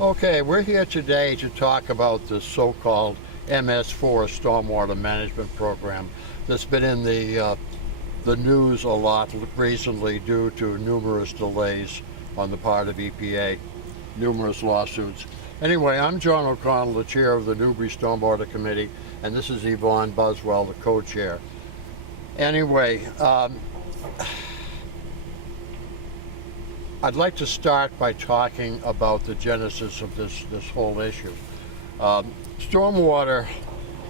Okay, we're here today to talk about the so-called MS4 Stormwater Management Program that's been in the news a lot recently due to numerous delays on the part of EPA, numerous lawsuits. Anyway, I'm John O'Connell, the chair of the Newbury Stormwater Committee, and this is Yvonne Buswell, the co-chair. Anyway, I'd like to start by talking about the genesis of this whole issue. Stormwater,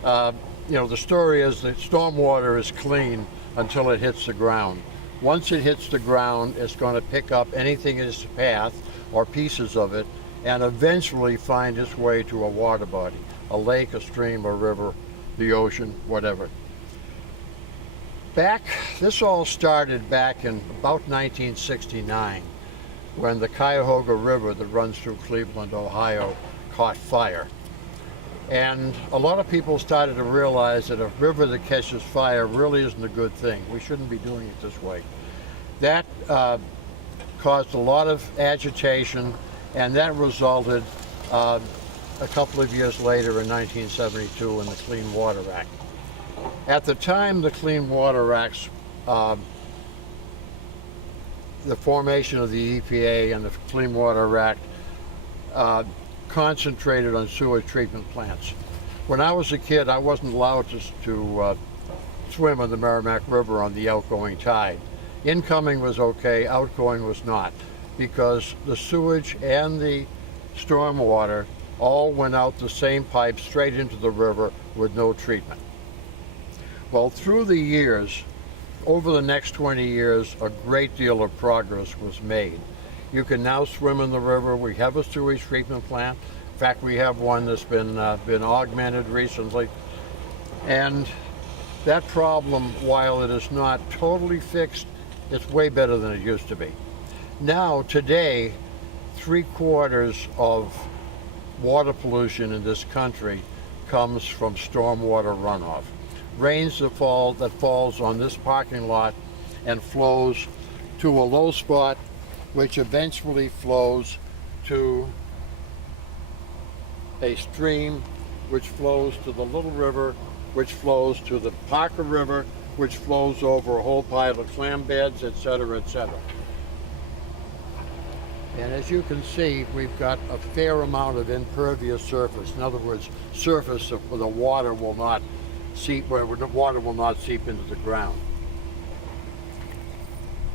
the story is that stormwater is clean until it hits the ground. Once it hits the ground, it's going to pick up anything in its path or pieces of it and eventually find its way to a water body, a lake, a stream, a river, the ocean, whatever. This all started back in about 1969. When the Cuyahoga River that runs through Cleveland, Ohio, caught fire. And a lot of people started to realize that a river that catches fire really isn't a good thing. We shouldn't be doing it this way. That caused a lot of agitation, and that resulted a couple of years later in 1972 in the Clean Water Act. At the time, the Clean Water Act's the formation of the EPA and the Clean Water Act concentrated on sewage treatment plants. When I was a kid, I wasn't allowed to swim in the Merrimack River on the outgoing tide. Incoming was okay, outgoing was not, because the sewage and the stormwater all went out the same pipe straight into the river with no treatment. Well, through the years, over the next 20 years, a great deal of progress was made. You can now swim in the river. We have a sewage treatment plant. In fact, we have one that's been augmented recently. And that problem, while it is not totally fixed, it's way better than it used to be. Now, today, 3/4 of water pollution in this country comes from stormwater runoff. Rains that falls on this parking lot and flows to a low spot, which eventually flows to a stream, which flows to the Little River, which flows to the Parker River, which flows over a whole pile of clam beds, etc., etc. And as you can see, we've got a fair amount of impervious surface. In other words, surface where the water will not seep into the ground.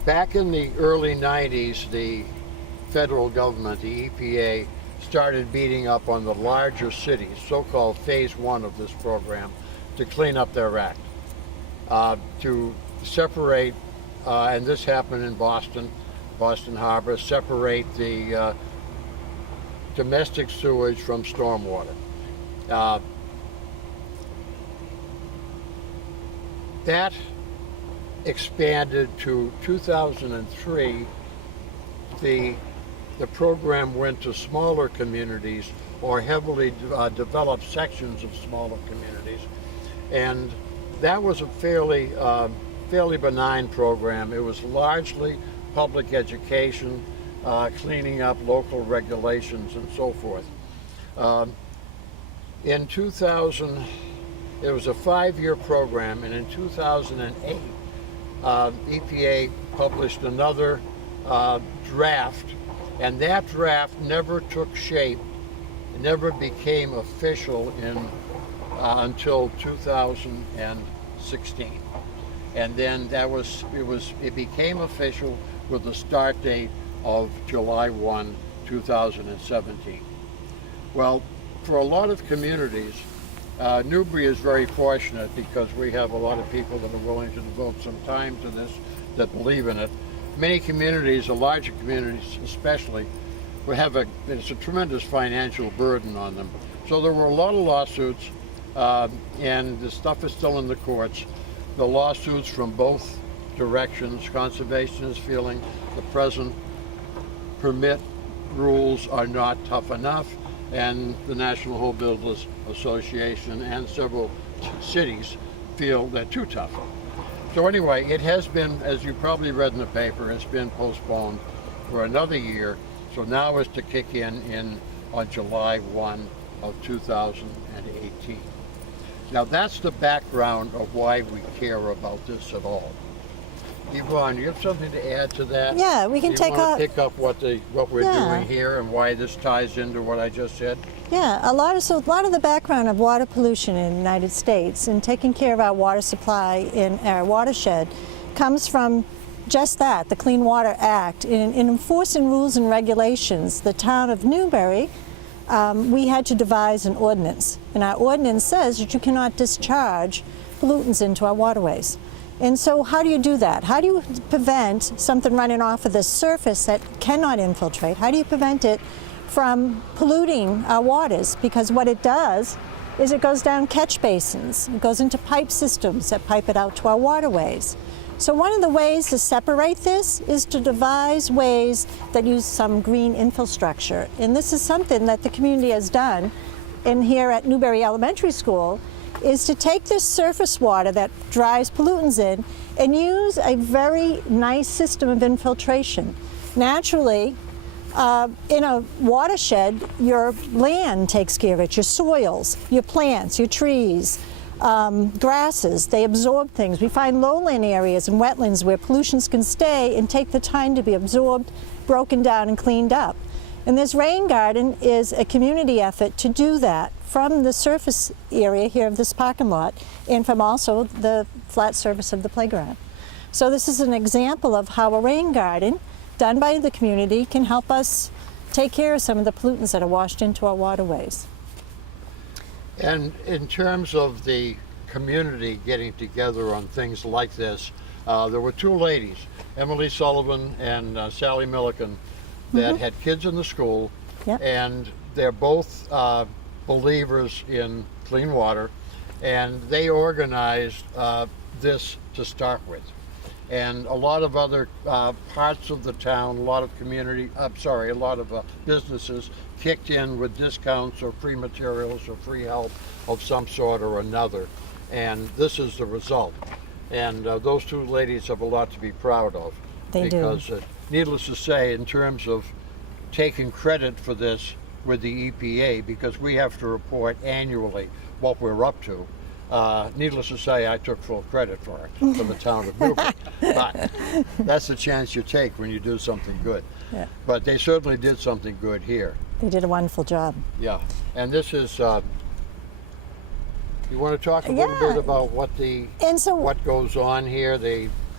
Back in the early 90s, the federal government, the EPA, started beating up on the larger cities, so-called phase one of this program, to clean up their act, to separate, and this happened in Boston Harbor, separate the domestic sewage from stormwater. That expanded to 2003. The program went to smaller communities or heavily developed sections of smaller communities, and that was a fairly benign program. It was largely public education, cleaning up local regulations and so forth. In 2000, it was a 5-year program, and in 2008, EPA published another draft, and that draft never took shape, it never became official until 2016. And then it became official with the start date of July 1, 2017. Well, for a lot of communities, Newbury is very fortunate because we have a lot of people that are willing to devote some time to this, that believe in it. Many communities, the larger communities especially, it's a tremendous financial burden on them. So there were a lot of lawsuits, and the stuff is still in the courts. The lawsuits from both directions. Conservation is feeling the present permit rules are not tough enough, and the National Home Builders Association and several cities feel they're too tough. So anyway, it has been, as you probably read in the paper, it's been postponed for another year. So now is to kick in on July 1 of 2018. Now that's the background of why we care about this at all. Yvonne, you have something to add to that? Yeah, we can you take want to pick up what we're Yeah. doing here and why this ties into what I just said? Yeah, a lot of the background of water pollution in the United States and taking care of our water supply in our watershed comes from just that, the Clean Water Act. In enforcing rules and regulations, the town of Newbury, we had to devise an ordinance. And our ordinance says that you cannot discharge pollutants into our waterways. And so how do you do that? How do you prevent something running off of the surface that cannot infiltrate? How do you prevent it from polluting our waters? Because what it does is it goes down catch basins. It goes into pipe systems that pipe it out to our waterways. So one of the ways to separate this is to devise ways that use some green infrastructure. And this is something that the community has done in here at Newbury Elementary School, is to take this surface water that drives pollutants in and use a very nice system of infiltration. Naturally, in a watershed, your land takes care of it, your soils, your plants, your trees, grasses, they absorb things. We find lowland areas and wetlands where pollutions can stay and take the time to be absorbed, broken down, and cleaned up. And this rain garden is a community effort to do that from the surface area here of this parking lot and from also the flat surface of the playground. So this is an example of how a rain garden done by the community can help us take care of some of the pollutants that are washed into our waterways. And in terms of the community getting together on things like this, there were two ladies, Emily Sullivan and Sally Milliken, that had kids in the school, Yep. and they're both believers in clean water, and they organized this to start with. And a lot of other parts of the town, a lot of businesses kicked in with discounts or free materials or free help of some sort or another. And this is the result. And those two ladies have a lot to be proud of. They do. Because needless to say, in terms of taking credit for this with the EPA, because we have to report annually what we're up to, needless to say, I took full credit for it, for the town of Newbury. But that's the chance you take when you do something good. Yeah. But they certainly did something good here. They did a wonderful job. Yeah. And this is, you want to talk a little bit about what goes on here,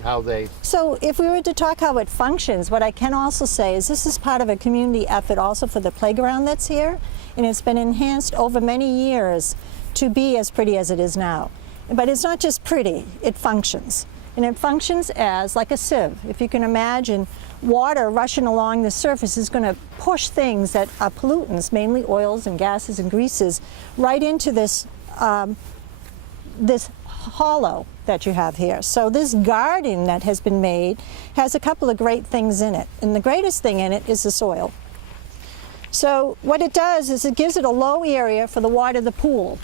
how they... So if we were to talk how it functions, what I can also say is this is part of a community effort also for the playground that's here, and it's been enhanced over many years to be as pretty as it is now. But it's not just pretty, it functions. And it functions as like a sieve. If you can imagine, water rushing along the surface is going to push things that are pollutants, mainly oils and gases and greases, right into this this hollow that you have here. So this garden that has been made has a couple of great things in it. And the greatest thing in it is the soil. So what it does is it gives it a low area for the water of the pool.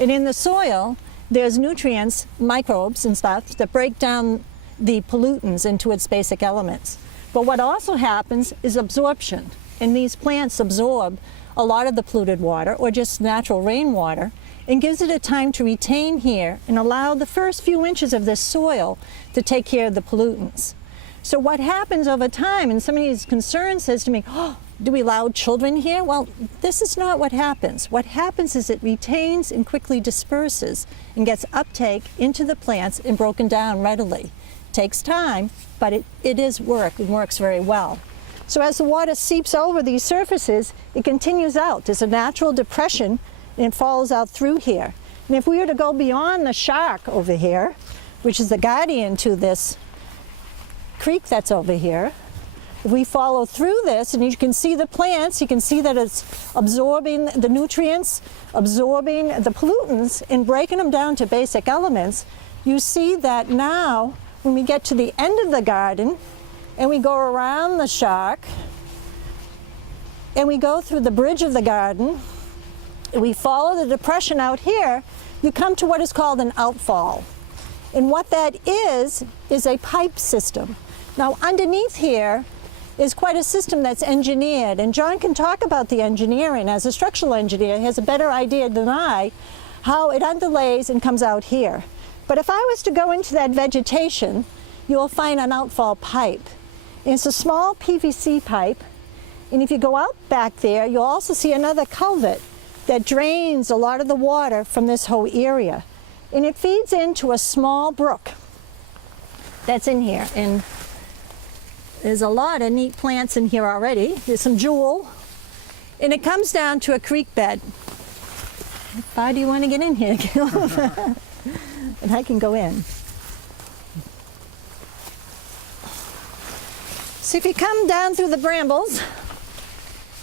And in the soil, there's nutrients, microbes and stuff that break down the pollutants into its basic elements. But what also happens is absorption. And these plants absorb a lot of the polluted water or just natural rainwater and gives it a time to retain here and allow the first few inches of this soil to take care of the pollutants. So what happens over time, and somebody's concern says to me, oh, do we allow children here? Well, this is not what happens. What happens is it retains and quickly disperses and gets uptake into the plants and broken down readily. It takes time, but it works very well. So as the water seeps over these surfaces, it continues out. There's a natural depression and it follows out through here. And if we were to go beyond the shark over here, which is the guardian to this creek that's over here, if we follow through this and you can see the plants, you can see that it's absorbing the nutrients, absorbing the pollutants and breaking them down to basic elements. You see that now when we get to the end of the garden and we go around the shark and we go through the bridge of the garden, we follow the depression out here, you come to what is called an outfall. And what that is a pipe system. Now underneath here is quite a system that's engineered. And John can talk about the engineering. As a structural engineer, he has a better idea than I how it underlays and comes out here. But if I was to go into that vegetation, you'll find an outfall pipe. And it's a small PVC pipe. And if you go out back there, you'll also see another culvert that drains a lot of the water from this whole area. And it feeds into a small brook that's in here. And there's a lot of neat plants in here already. There's some jewel. And it comes down to a creek bed. How far do you want to get in here? And I can go in. So if you come down through the brambles,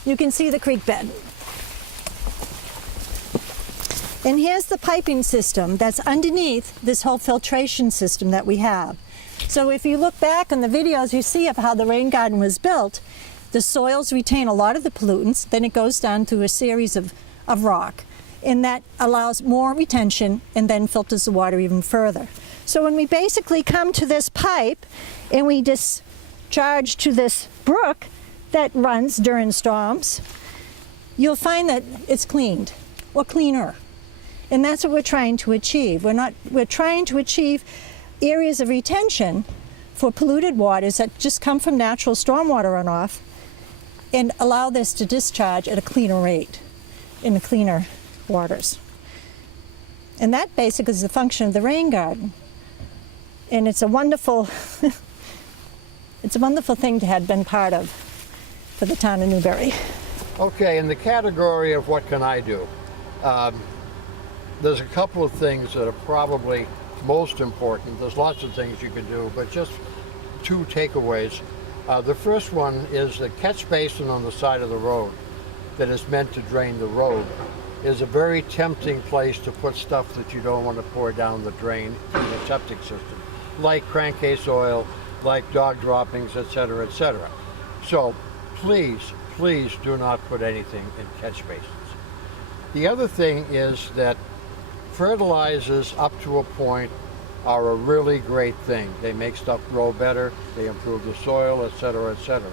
you can see the creek bed. And here's the piping system that's underneath this whole filtration system that we have. So if you look back on the videos you see of how the rain garden was built, the soils retain a lot of the pollutants, then it goes down through a series of rock. And that allows more retention and then filters the water even further. So when we basically come to this pipe and we discharge to this brook that runs during storms, you'll find that it's cleaned or cleaner. And that's what we're trying to achieve. We're trying to achieve areas of retention for polluted waters that just come from natural stormwater runoff and allow this to discharge at a cleaner rate in the cleaner waters. And that basically is the function of the rain garden. And it's a wonderful it's a wonderful thing to have been part of for the town of Newbury. Okay, in the category of what can I do, there's a couple of things that are probably most important. There's lots of things you can do, but just two takeaways. The first one is the catch basin on the side of the road that is meant to drain the road is a very tempting place to put stuff that you don't want to pour down the drain in the septic system, like crankcase oil, like dog droppings, etc., etc. So please do not put anything in catch basins. The other thing is that fertilizers up to a point are a really great thing. They make stuff grow better, they improve the soil, etc., etc.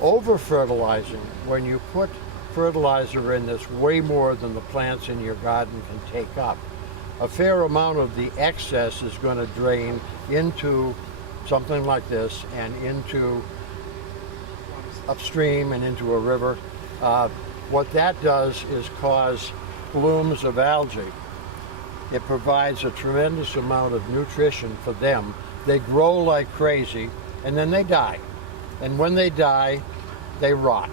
Over-fertilizing, when you put fertilizer in that's way more than the plants in your garden can take up, a fair amount of the excess is going to drain into something like this and into upstream and into a river. What that does is cause blooms of algae. It provides a tremendous amount of nutrition for them. They grow like crazy and then they die. And when they die, they rot.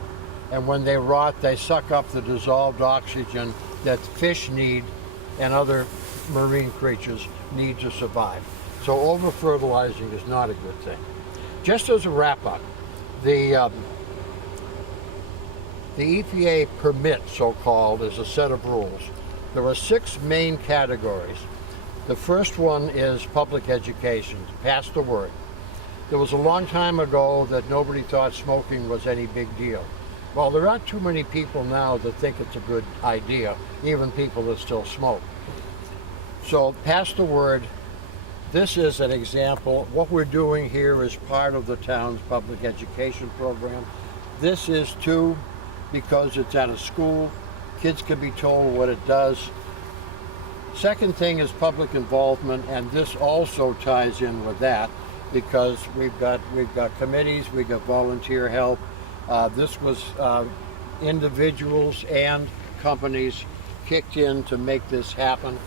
And when they rot, they suck up the dissolved oxygen that fish need and other marine creatures need to survive. So over-fertilizing is not a good thing. Just as a wrap-up, the EPA permit, so-called, is a set of rules. There are 6 main categories. The first one is public education, pass the word. There was a long time ago that nobody thought smoking was any big deal. Well, there aren't too many people now that think it's a good idea, even people that still smoke. So pass the word. This is an example. What we're doing here is part of the town's public education program. This is too, because it's at a school. Kids can be told what it does. Second thing is public involvement, and this also ties in with that because we've got committees, we've got volunteer help. This was individuals and companies kicked in to make this happen.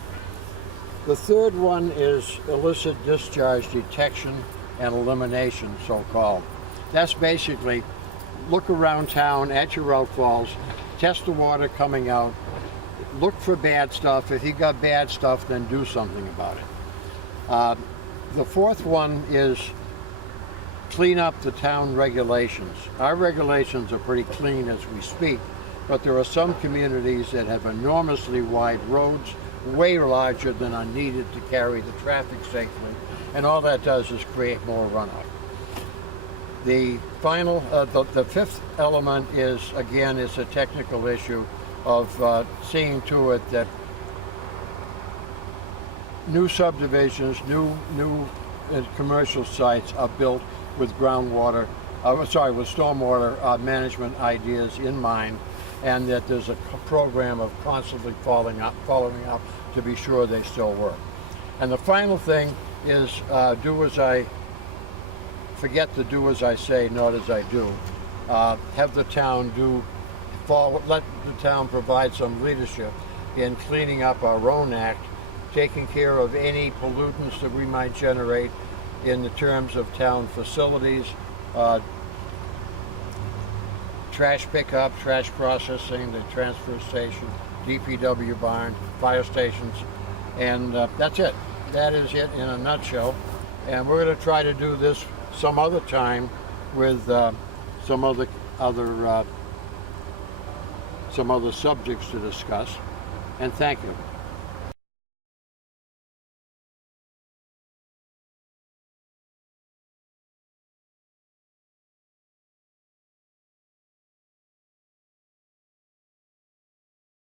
The third one is illicit discharge detection and elimination, so-called. That's basically look around town at your outfalls, test the water coming out, look for bad stuff. If you got bad stuff, then do something about it. The fourth one is clean up the town regulations. Our regulations are pretty clean as we speak, but there are some communities that have enormously wide roads, way larger than are needed to carry the traffic safely, and all that does is create more runoff. The final, the fifth element is, again, is a technical issue of seeing to it that new subdivisions, new commercial sites are built with groundwater with stormwater management ideas in mind, and that there's a program of constantly following up to be sure they still work. And the final thing is forget to do as I say, not as I do. Have the town let the town provide some leadership in cleaning up our own act, taking care of any pollutants that we might generate in the terms of town facilities, trash pickup, trash processing, the transfer station, DPW barn, fire stations, and that's it. That is it in a nutshell. And we're going to try to do this some other time with some other subjects to discuss. And thank you.